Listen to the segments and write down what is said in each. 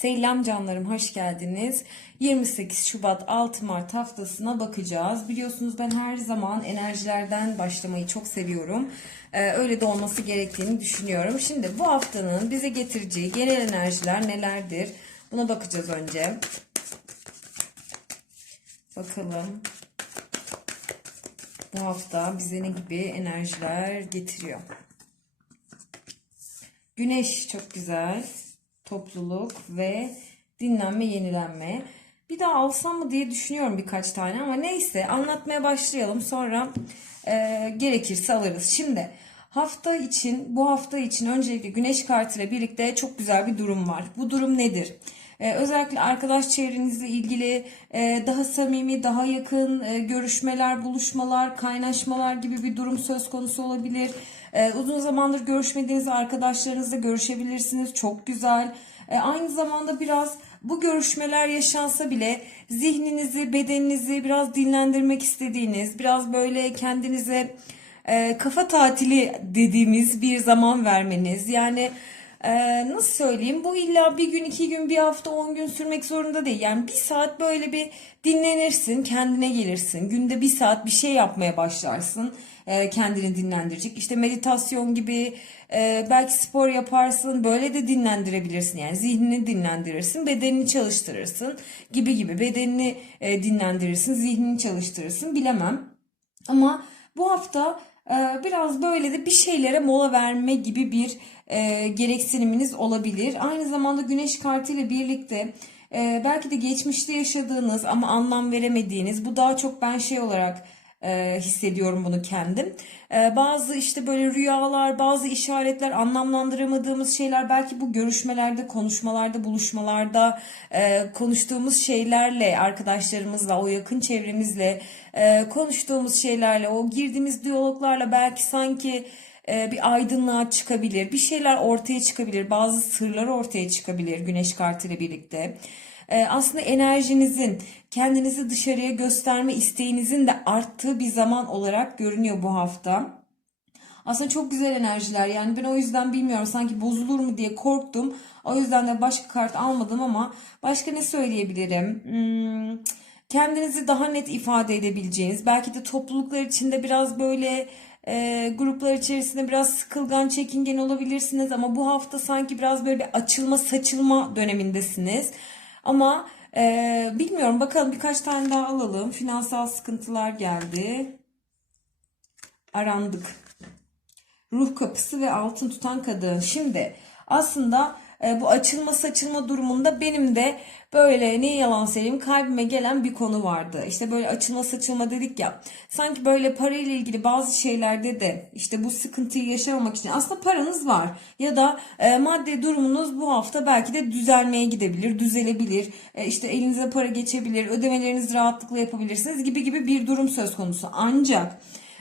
Selam canlarım, hoş geldiniz. 28 Şubat 6 Mart haftasına bakacağız. Biliyorsunuz ben her zaman enerjilerden başlamayı çok seviyorum. Ee, öyle de olması gerektiğini düşünüyorum. Şimdi bu haftanın bize getireceği genel enerjiler nelerdir? Buna bakacağız önce. Bakalım. Bu hafta bize ne gibi enerjiler getiriyor? Güneş çok güzel. Topluluk ve dinlenme, yenilenme. Bir daha alsam mı diye düşünüyorum birkaç tane ama neyse anlatmaya başlayalım. Sonra e, gerekirse alırız. Şimdi hafta için, bu hafta için öncelikle güneş kartıyla birlikte çok güzel bir durum var. Bu durum nedir? Ee, özellikle arkadaş çevrenizle ilgili e, daha samimi, daha yakın e, görüşmeler, buluşmalar, kaynaşmalar gibi bir durum söz konusu olabilir. Ee, uzun zamandır görüşmediğiniz arkadaşlarınızla görüşebilirsiniz. Çok güzel. Ee, aynı zamanda biraz bu görüşmeler yaşansa bile zihninizi, bedeninizi biraz dinlendirmek istediğiniz, biraz böyle kendinize e, kafa tatili dediğimiz bir zaman vermeniz. Yani ee, nasıl söyleyeyim bu illa bir gün iki gün bir hafta on gün sürmek zorunda değil yani bir saat böyle bir dinlenirsin kendine gelirsin günde bir saat bir şey yapmaya başlarsın ee, kendini dinlendirecek. İşte meditasyon gibi e, belki spor yaparsın böyle de dinlendirebilirsin. Yani zihnini dinlendirirsin bedenini çalıştırırsın gibi gibi. Bedenini e, dinlendirirsin zihnini çalıştırırsın bilemem. Ama bu hafta e, biraz böyle de bir şeylere mola verme gibi bir e, gereksiniminiz olabilir. Aynı zamanda güneş kartı birlikte e, belki de geçmişte yaşadığınız ama anlam veremediğiniz bu daha çok ben şey olarak e, hissediyorum bunu kendim. E, bazı işte böyle rüyalar, bazı işaretler, anlamlandıramadığımız şeyler belki bu görüşmelerde, konuşmalarda, buluşmalarda e, konuştuğumuz şeylerle, arkadaşlarımızla, o yakın çevremizle e, konuştuğumuz şeylerle, o girdiğimiz diyaloglarla belki sanki e, bir aydınlığa çıkabilir, bir şeyler ortaya çıkabilir, bazı sırlar ortaya çıkabilir güneş kartıyla birlikte. E, aslında enerjinizin, kendinizi dışarıya gösterme isteğinizin de arttığı bir zaman olarak görünüyor bu hafta. Aslında çok güzel enerjiler yani ben o yüzden bilmiyorum sanki bozulur mu diye korktum. O yüzden de başka kart almadım ama başka ne söyleyebilirim? Hmm, kendinizi daha net ifade edebileceğiniz belki de topluluklar içinde biraz böyle e, gruplar içerisinde biraz sıkılgan, çekingen olabilirsiniz ama bu hafta sanki biraz böyle bir açılma, saçılma dönemindesiniz. Ama e, bilmiyorum bakalım birkaç tane daha alalım. Finansal sıkıntılar geldi. Arandık. Ruh kapısı ve altın tutan kadın. Şimdi aslında e, bu açılma saçılma durumunda benim de böyle ne yalan söyleyeyim kalbime gelen bir konu vardı. İşte böyle açılma saçılma dedik ya. Sanki böyle parayla ilgili bazı şeylerde de işte bu sıkıntıyı yaşamamak için aslında paranız var. Ya da e, maddi durumunuz bu hafta belki de düzelmeye gidebilir, düzelebilir. E, işte elinize para geçebilir, ödemelerinizi rahatlıkla yapabilirsiniz gibi gibi bir durum söz konusu. Ancak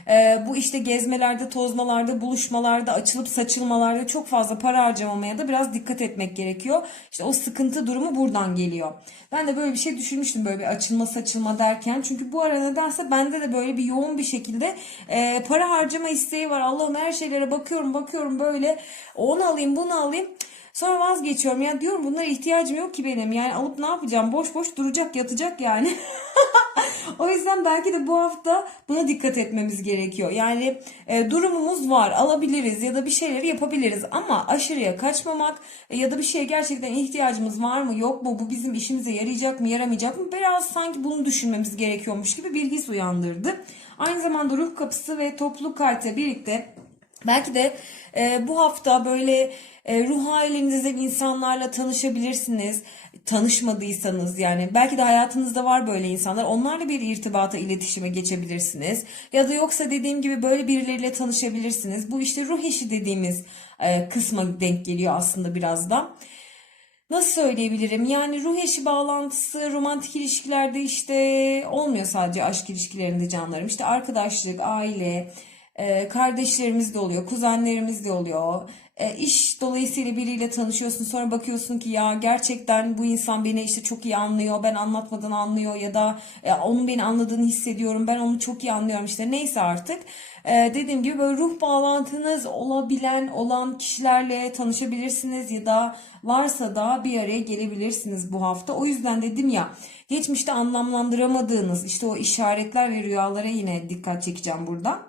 ee, bu işte gezmelerde, tozmalarda, buluşmalarda, açılıp saçılmalarda çok fazla para harcamamaya da biraz dikkat etmek gerekiyor. İşte o sıkıntı durumu buradan geliyor. Ben de böyle bir şey düşünmüştüm böyle bir açılma saçılma derken. Çünkü bu ara nedense bende de böyle bir yoğun bir şekilde e, para harcama isteği var. Allah'ım her şeylere bakıyorum bakıyorum böyle onu alayım bunu alayım. Sonra vazgeçiyorum. Ya diyorum bunlara ihtiyacım yok ki benim. Yani alıp ne yapacağım? Boş boş duracak, yatacak yani. o yüzden belki de bu hafta buna dikkat etmemiz gerekiyor. Yani e, durumumuz var, alabiliriz ya da bir şeyleri yapabiliriz ama aşırıya kaçmamak e, ya da bir şeye gerçekten ihtiyacımız var mı, yok mu? Bu bizim işimize yarayacak mı, yaramayacak mı? Biraz sanki bunu düşünmemiz gerekiyormuş gibi bir his uyandırdı. Aynı zamanda ruh kapısı ve topluluk kartı birlikte Belki de e, bu hafta böyle e, ruh ailenizden insanlarla tanışabilirsiniz. Tanışmadıysanız yani belki de hayatınızda var böyle insanlar. Onlarla bir irtibata, iletişime geçebilirsiniz. Ya da yoksa dediğim gibi böyle birileriyle tanışabilirsiniz. Bu işte ruh işi dediğimiz e, kısma denk geliyor aslında biraz da. Nasıl söyleyebilirim? Yani ruh eşi bağlantısı romantik ilişkilerde işte olmuyor sadece aşk ilişkilerinde canlarım. İşte arkadaşlık, aile, e, kardeşlerimiz de oluyor, kuzenlerimiz de oluyor. E, iş dolayısıyla biriyle tanışıyorsun sonra bakıyorsun ki ya gerçekten bu insan beni işte çok iyi anlıyor ben anlatmadan anlıyor ya da e, onun beni anladığını hissediyorum ben onu çok iyi anlıyorum işte neyse artık E, dediğim gibi böyle ruh bağlantınız olabilen olan kişilerle tanışabilirsiniz ya da varsa da bir araya gelebilirsiniz bu hafta o yüzden dedim ya geçmişte anlamlandıramadığınız işte o işaretler ve rüyalara yine dikkat çekeceğim burada.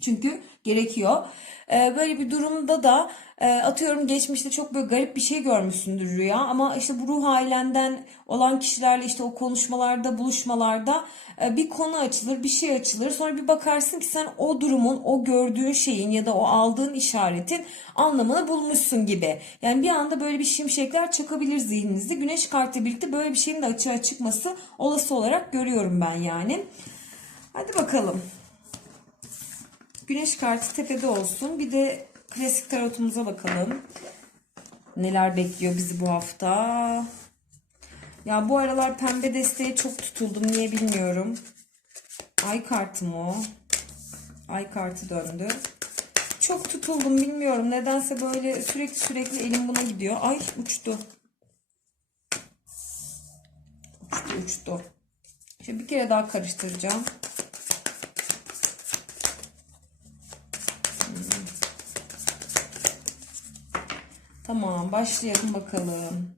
Çünkü gerekiyor. Ee, böyle bir durumda da e, atıyorum geçmişte çok böyle garip bir şey görmüşsündür rüya ama işte bu ruh ailenden olan kişilerle işte o konuşmalarda, buluşmalarda e, bir konu açılır, bir şey açılır. Sonra bir bakarsın ki sen o durumun, o gördüğün şeyin ya da o aldığın işaretin anlamını bulmuşsun gibi. Yani bir anda böyle bir şimşekler çakabilir zihninizde. Güneş kartı birlikte böyle bir şeyin de açığa çıkması olası olarak görüyorum ben yani. Hadi bakalım. Güneş kartı tepede olsun. Bir de klasik tarotumuza bakalım. Neler bekliyor bizi bu hafta. Ya bu aralar pembe desteğe çok tutuldum. Niye bilmiyorum. Ay kartı mı o? Ay kartı döndü. Çok tutuldum bilmiyorum. Nedense böyle sürekli sürekli elim buna gidiyor. Ay uçtu. Uçtu uçtu. Şimdi bir kere daha karıştıracağım. Tamam, başlayalım bakalım.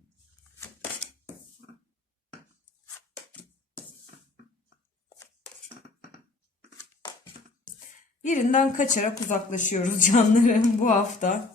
Birinden kaçarak uzaklaşıyoruz canlarım bu hafta.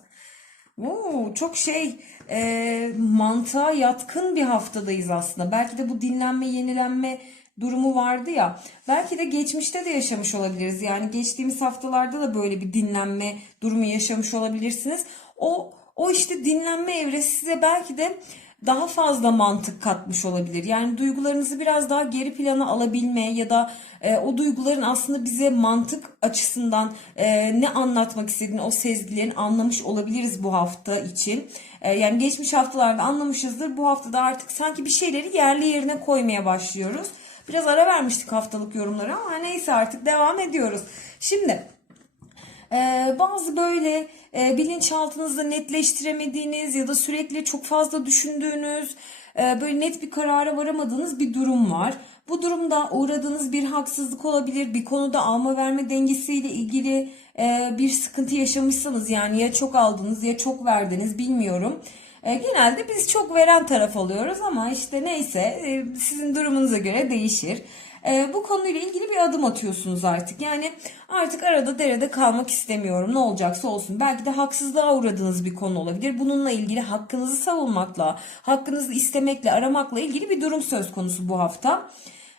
Oo, çok şey e, mantığa yatkın bir haftadayız aslında. Belki de bu dinlenme, yenilenme durumu vardı ya. Belki de geçmişte de yaşamış olabiliriz. Yani geçtiğimiz haftalarda da böyle bir dinlenme durumu yaşamış olabilirsiniz. O o işte dinlenme evresi size belki de daha fazla mantık katmış olabilir. Yani duygularınızı biraz daha geri plana alabilme ya da e, o duyguların aslında bize mantık açısından e, ne anlatmak istediğini o sezgilerin anlamış olabiliriz bu hafta için. E, yani geçmiş haftalarda anlamışızdır. Bu haftada artık sanki bir şeyleri yerli yerine koymaya başlıyoruz. Biraz ara vermiştik haftalık yorumlara ama neyse artık devam ediyoruz. Şimdi ee, bazı böyle e, bilinçaltınızda netleştiremediğiniz ya da sürekli çok fazla düşündüğünüz e, böyle net bir karara varamadığınız bir durum var. Bu durumda uğradığınız bir haksızlık olabilir. Bir konuda alma verme dengesiyle ilgili e, bir sıkıntı yaşamışsanız yani ya çok aldınız ya çok verdiniz bilmiyorum. E, genelde biz çok veren taraf oluyoruz ama işte neyse sizin durumunuza göre değişir. E, bu konuyla ilgili bir adım atıyorsunuz artık. Yani artık arada derede kalmak istemiyorum. Ne olacaksa olsun. Belki de haksızlığa uğradığınız bir konu olabilir. Bununla ilgili hakkınızı savunmakla, hakkınızı istemekle, aramakla ilgili bir durum söz konusu bu hafta.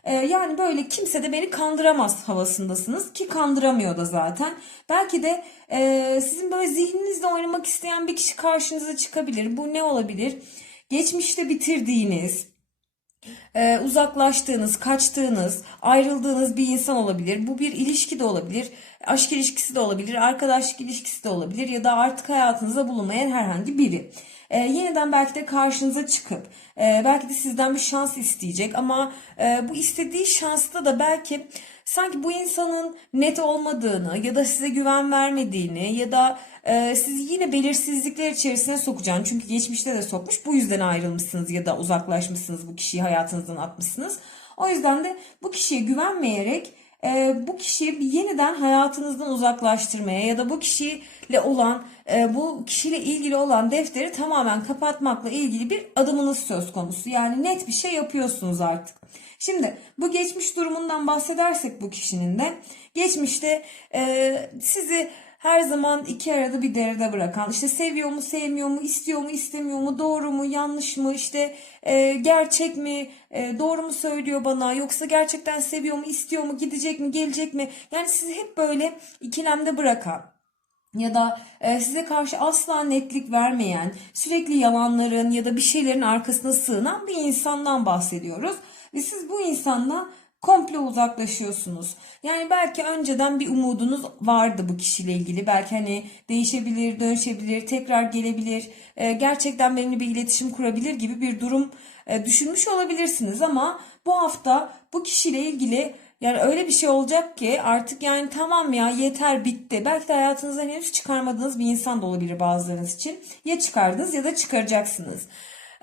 Ee, yani böyle kimse de beni kandıramaz havasındasınız ki kandıramıyor da zaten. Belki de e, sizin böyle zihninizle oynamak isteyen bir kişi karşınıza çıkabilir. Bu ne olabilir? Geçmişte bitirdiğiniz, e, uzaklaştığınız, kaçtığınız, ayrıldığınız bir insan olabilir. Bu bir ilişki de olabilir, aşk ilişkisi de olabilir, arkadaşlık ilişkisi de olabilir ya da artık hayatınızda bulunmayan herhangi biri. E, yeniden belki de karşınıza çıkıp e, belki de sizden bir şans isteyecek ama e, bu istediği şansta da belki sanki bu insanın net olmadığını ya da size güven vermediğini ya da e, sizi yine belirsizlikler içerisine sokacağını çünkü geçmişte de sokmuş bu yüzden ayrılmışsınız ya da uzaklaşmışsınız bu kişiyi hayatınızdan atmışsınız. O yüzden de bu kişiye güvenmeyerek e, bu kişiyi yeniden hayatınızdan uzaklaştırmaya ya da bu kişiyle olan e, bu kişiyle ilgili olan defteri tamamen kapatmakla ilgili bir adımınız söz konusu. Yani net bir şey yapıyorsunuz artık. Şimdi bu geçmiş durumundan bahsedersek bu kişinin de geçmişte e, sizi her zaman iki arada bir derede bırakan işte seviyor mu sevmiyor mu istiyor mu istemiyor mu doğru mu yanlış mı işte e, gerçek mi e, doğru mu söylüyor bana yoksa gerçekten seviyor mu istiyor mu gidecek mi gelecek mi yani sizi hep böyle ikilemde bırakan ya da e, size karşı asla netlik vermeyen, sürekli yalanların ya da bir şeylerin arkasına sığınan bir insandan bahsediyoruz. Ve siz bu insanla komple uzaklaşıyorsunuz. Yani belki önceden bir umudunuz vardı bu kişiyle ilgili. Belki hani değişebilir, dönüşebilir, tekrar gelebilir, e, gerçekten benimle bir iletişim kurabilir gibi bir durum e, düşünmüş olabilirsiniz. Ama bu hafta bu kişiyle ilgili Yani öyle bir şey olacak ki artık yani tamam ya yeter bitti. Belki de hayatınızdan henüz çıkarmadığınız bir insan da olabilir bazılarınız için. Ya çıkardınız ya da çıkaracaksınız.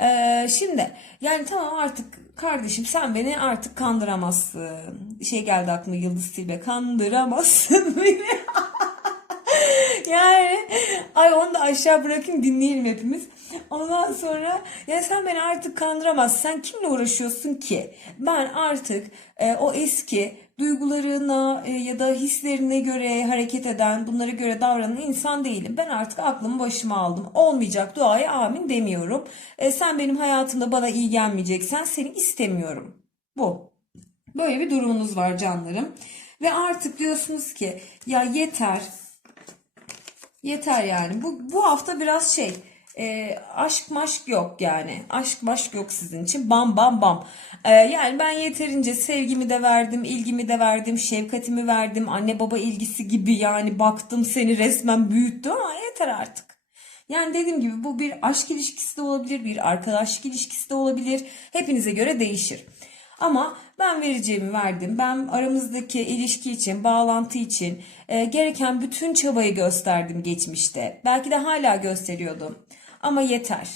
Ee, şimdi yani tamam artık kardeşim sen beni artık kandıramazsın. Şey geldi aklıma Yıldız Tilbe kandıramazsın beni. Yani ay onu da aşağı bırakayım dinleyelim hepimiz. Ondan sonra ya sen beni artık kandıramazsın. Sen kimle uğraşıyorsun ki? Ben artık e, o eski duygularına e, ya da hislerine göre hareket eden, bunlara göre davranan insan değilim. Ben artık aklımı başıma aldım. Olmayacak duaya amin demiyorum. E, sen benim hayatımda bana iyi gelmeyeceksen seni istemiyorum. Bu. Böyle bir durumunuz var canlarım. Ve artık diyorsunuz ki ya yeter Yeter yani. Bu, bu hafta biraz şey e, aşk maşk yok yani. Aşk maşk yok sizin için. Bam bam bam. E, yani ben yeterince sevgimi de verdim, ilgimi de verdim, şefkatimi verdim. Anne baba ilgisi gibi yani baktım seni resmen büyüttüm ama yeter artık. Yani dediğim gibi bu bir aşk ilişkisi de olabilir, bir arkadaşlık ilişkisi de olabilir. Hepinize göre değişir. Ama ben vereceğimi verdim. Ben aramızdaki ilişki için, bağlantı için e, gereken bütün çabayı gösterdim geçmişte. Belki de hala gösteriyordum. Ama yeter.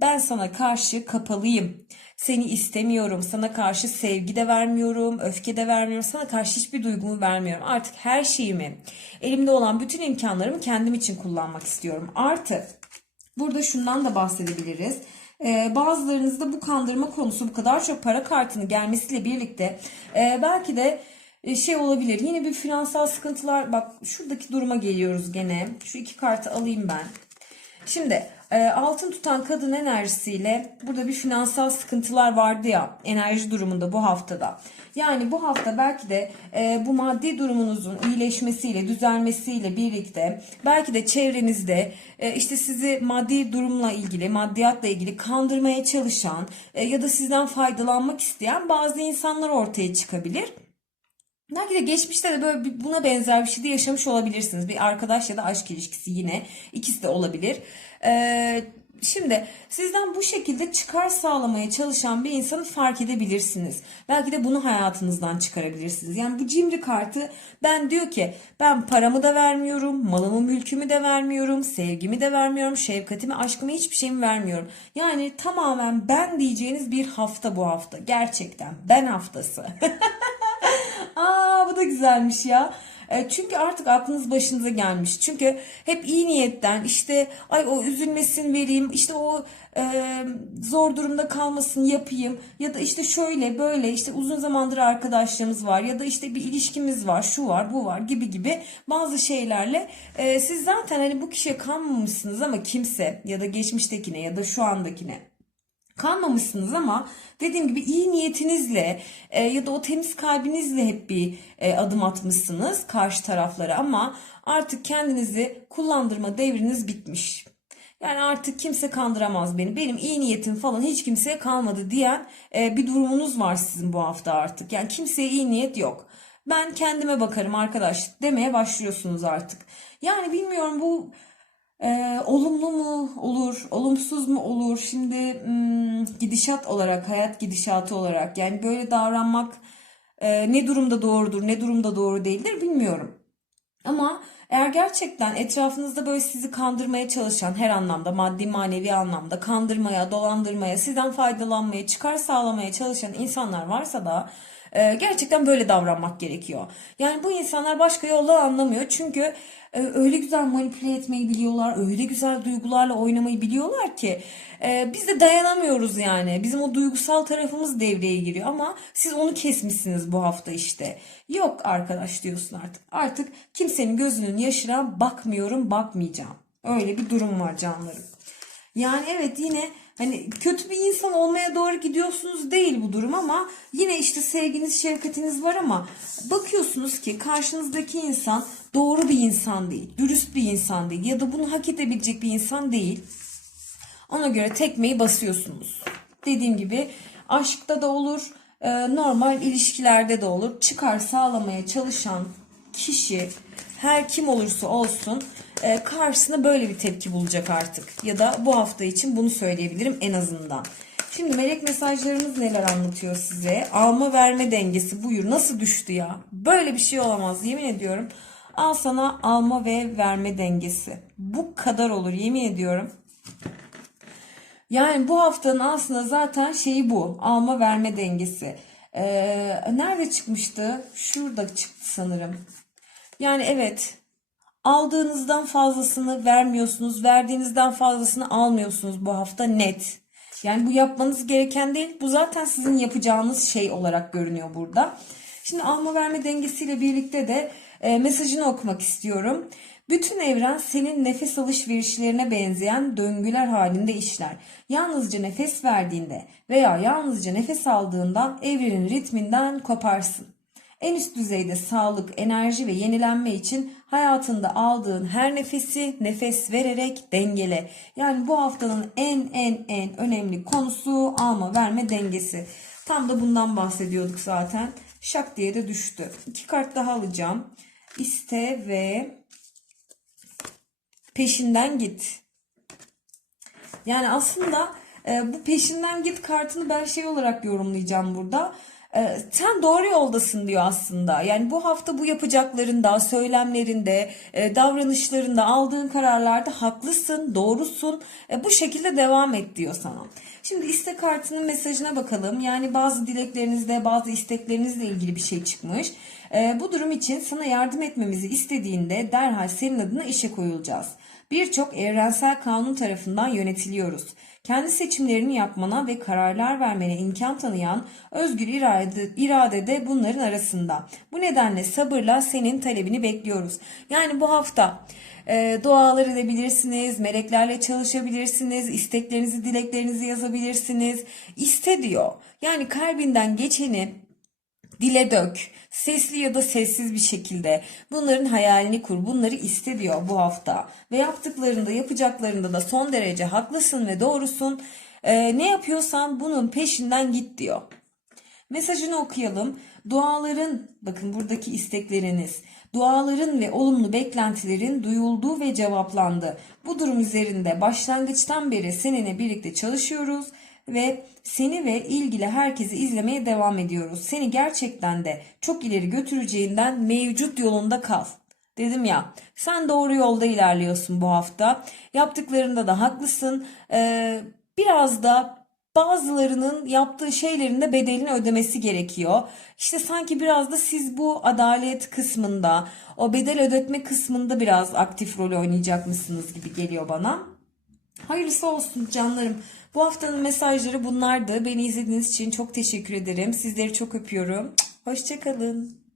Ben sana karşı kapalıyım. Seni istemiyorum. Sana karşı sevgi de vermiyorum, öfke de vermiyorum. Sana karşı hiçbir duygumu vermiyorum. Artık her şeyimi, elimde olan bütün imkanlarımı kendim için kullanmak istiyorum. Artı Burada şundan da bahsedebiliriz. Ee, bazılarınızda bu kandırma konusu bu kadar çok para kartını gelmesiyle birlikte e, belki de e, şey olabilir. Yine bir finansal sıkıntılar. Bak şuradaki duruma geliyoruz gene. Şu iki kartı alayım ben. Şimdi altın tutan kadın enerjisiyle burada bir finansal sıkıntılar vardı ya enerji durumunda bu haftada. Yani bu hafta belki de e, bu maddi durumunuzun iyileşmesiyle, düzelmesiyle birlikte belki de çevrenizde e, işte sizi maddi durumla ilgili, maddiyatla ilgili kandırmaya çalışan e, ya da sizden faydalanmak isteyen bazı insanlar ortaya çıkabilir. Belki de geçmişte de böyle buna benzer bir şey de yaşamış olabilirsiniz. Bir arkadaş ya da aşk ilişkisi yine. ikisi de olabilir. Ee, şimdi sizden bu şekilde çıkar sağlamaya çalışan bir insanı fark edebilirsiniz. Belki de bunu hayatınızdan çıkarabilirsiniz. Yani bu cimri kartı ben diyor ki ben paramı da vermiyorum, malımı mülkümü de vermiyorum, sevgimi de vermiyorum, şefkatimi, aşkımı hiçbir şeyimi vermiyorum. Yani tamamen ben diyeceğiniz bir hafta bu hafta. Gerçekten ben haftası. Aa bu da güzelmiş ya. E, Çünkü artık aklınız başınıza gelmiş. Çünkü hep iyi niyetten işte ay o üzülmesin vereyim işte o e, zor durumda kalmasın yapayım ya da işte şöyle böyle işte uzun zamandır arkadaşlığımız var ya da işte bir ilişkimiz var şu var bu var gibi gibi bazı şeylerle e, siz zaten hani bu kişiye kanmamışsınız ama kimse ya da geçmiştekine ya da şu andakine kanmamışsınız ama dediğim gibi iyi niyetinizle e, ya da o temiz kalbinizle hep bir e, adım atmışsınız karşı taraflara ama artık kendinizi kullandırma devriniz bitmiş. Yani artık kimse kandıramaz beni. Benim iyi niyetim falan hiç kimseye kalmadı diyen e, bir durumunuz var sizin bu hafta artık. Yani kimseye iyi niyet yok. Ben kendime bakarım arkadaş demeye başlıyorsunuz artık. Yani bilmiyorum bu ee, olumlu mu olur, olumsuz mu olur? Şimdi hmm, gidişat olarak, hayat gidişatı olarak yani böyle davranmak e, ne durumda doğrudur, ne durumda doğru değildir bilmiyorum. Ama eğer gerçekten etrafınızda böyle sizi kandırmaya çalışan her anlamda, maddi manevi anlamda kandırmaya, dolandırmaya, sizden faydalanmaya, çıkar sağlamaya çalışan insanlar varsa da e, gerçekten böyle davranmak gerekiyor. Yani bu insanlar başka yollar anlamıyor. Çünkü e, öyle güzel manipüle etmeyi biliyorlar, öyle güzel duygularla oynamayı biliyorlar ki e, biz de dayanamıyoruz yani. Bizim o duygusal tarafımız devreye giriyor ama siz onu kesmişsiniz bu hafta işte. Yok arkadaş diyorsun artık. Artık kimsenin gözünün yaşına bakmıyorum, bakmayacağım. Öyle bir durum var canlarım. Yani evet yine hani kötü bir insan olmaya doğru gidiyorsunuz değil bu durum ama yine işte sevginiz, şefkatiniz var ama bakıyorsunuz ki karşınızdaki insan doğru bir insan değil, dürüst bir insan değil ya da bunu hak edebilecek bir insan değil. Ona göre tekmeyi basıyorsunuz. Dediğim gibi aşkta da olur, e, normal ilişkilerde de olur. Çıkar sağlamaya çalışan kişi her kim olursa olsun e, karşısına böyle bir tepki bulacak artık. Ya da bu hafta için bunu söyleyebilirim en azından. Şimdi melek mesajlarımız neler anlatıyor size? Alma verme dengesi buyur. Nasıl düştü ya? Böyle bir şey olamaz yemin ediyorum. Al sana alma ve verme dengesi. Bu kadar olur yemin ediyorum. Yani bu haftanın aslında zaten şeyi bu. Alma verme dengesi. Ee, nerede çıkmıştı? Şurada çıktı sanırım. Yani evet aldığınızdan fazlasını vermiyorsunuz. Verdiğinizden fazlasını almıyorsunuz bu hafta net. Yani bu yapmanız gereken değil. Bu zaten sizin yapacağınız şey olarak görünüyor burada. Şimdi alma verme dengesiyle birlikte de e, mesajını okumak istiyorum. Bütün evren senin nefes alışverişlerine benzeyen döngüler halinde işler. Yalnızca nefes verdiğinde veya yalnızca nefes aldığında evrenin ritminden koparsın. En üst düzeyde sağlık, enerji ve yenilenme için hayatında aldığın her nefesi nefes vererek dengele. Yani bu haftanın en en en önemli konusu alma verme dengesi. Tam da bundan bahsediyorduk zaten. Şak diye de düştü. İki kart daha alacağım. İste ve peşinden git. Yani aslında e, bu peşinden git kartını ben şey olarak yorumlayacağım burada. E, sen doğru yoldasın diyor aslında. Yani bu hafta bu yapacaklarında, söylemlerinde, e, davranışlarında, aldığın kararlarda haklısın, doğrusun. E, bu şekilde devam et diyor sana. Şimdi iste kartının mesajına bakalım. Yani bazı dileklerinizde, bazı isteklerinizle ilgili bir şey çıkmış. E, bu durum için sana yardım etmemizi istediğinde derhal senin adına işe koyulacağız. Birçok evrensel kanun tarafından yönetiliyoruz. Kendi seçimlerini yapmana ve kararlar vermene imkan tanıyan özgür irade, irade de bunların arasında. Bu nedenle sabırla senin talebini bekliyoruz. Yani bu hafta e, dualar edebilirsiniz, meleklerle çalışabilirsiniz, isteklerinizi, dileklerinizi yazabilirsiniz. İste diyor. Yani kalbinden geçeni dile dök. Sesli ya da sessiz bir şekilde bunların hayalini kur. Bunları iste diyor bu hafta. Ve yaptıklarında yapacaklarında da son derece haklısın ve doğrusun. Ee, ne yapıyorsan bunun peşinden git diyor. Mesajını okuyalım. Duaların, bakın buradaki istekleriniz, duaların ve olumlu beklentilerin duyulduğu ve cevaplandı. Bu durum üzerinde başlangıçtan beri seninle birlikte çalışıyoruz ve seni ve ilgili herkesi izlemeye devam ediyoruz. Seni gerçekten de çok ileri götüreceğinden mevcut yolunda kal. Dedim ya sen doğru yolda ilerliyorsun bu hafta. Yaptıklarında da haklısın. Ee, biraz da bazılarının yaptığı şeylerin de bedelini ödemesi gerekiyor. İşte sanki biraz da siz bu adalet kısmında, o bedel ödetme kısmında biraz aktif rol oynayacak mısınız gibi geliyor bana. Hayırlısı olsun canlarım. Bu haftanın mesajları bunlardı. Beni izlediğiniz için çok teşekkür ederim. Sizleri çok öpüyorum. Hoşçakalın.